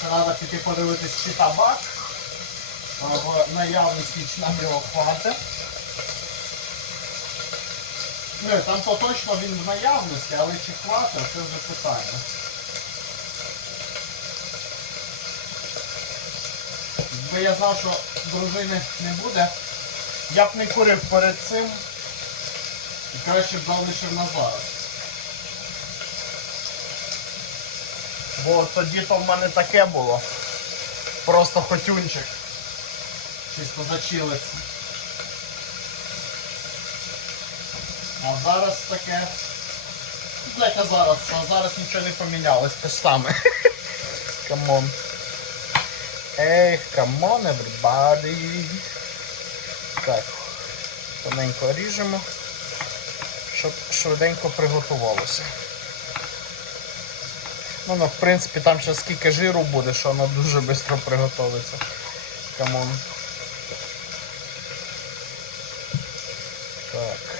Треба піти подивитись, чи табак в наявності, чи нам його хватить. Не, там то точно він в наявності, але чи хватить, це вже питання. Якби я знав, що дружини не буде, я б не курив перед цим і краще б залишив на зараз. Бо тоді то в мене таке було. Просто хотюнчик. Чисто зачилиться. А зараз таке. Ну, як а зараз, що зараз нічого не помінялось, те ж саме. Камон. Ей, камон, everybody. Так, тоненько ріжемо, щоб швиденько приготувалося. Ну, ну, в принципі, там ще скільки жиру буде, що воно дуже швидко приготується. Камон. Так.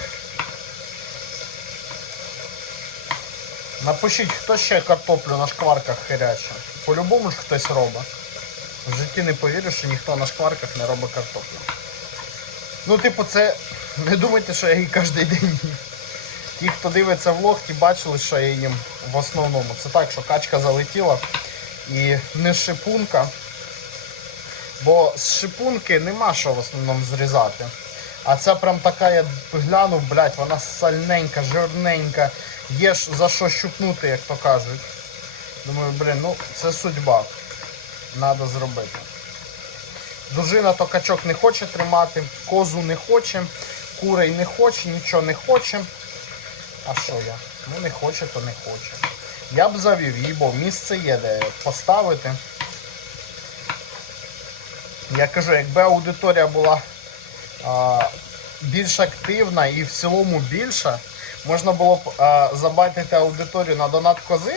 Напишіть, хто ще картоплю на шкварках хиряче. По-любому ж хтось робить. В житті не повірю, що ніхто на шкварках не робить картоплю. Ну, типу, це. Не думайте, що я її кожен день. Ті, хто дивиться влог, ті бачили, що я їм в основному. Це так, що качка залетіла і не шипунка. Бо з шипунки нема що в основному зрізати. А це прям така, я глянув, блядь, вона сальненька, жирненька. Є ж за що щупнути, як то кажуть. Думаю, блін, ну це судьба. Надо зробити. Дружина то качок не хоче тримати, козу не хоче, курей не хоче, нічого не хоче. А що я? Ну не хоче, то не хоче. Я б завів її, бо місце є де поставити. Я кажу, якби аудиторія була а, більш активна і в цілому більша, можна було б а, забайтити аудиторію на донат кози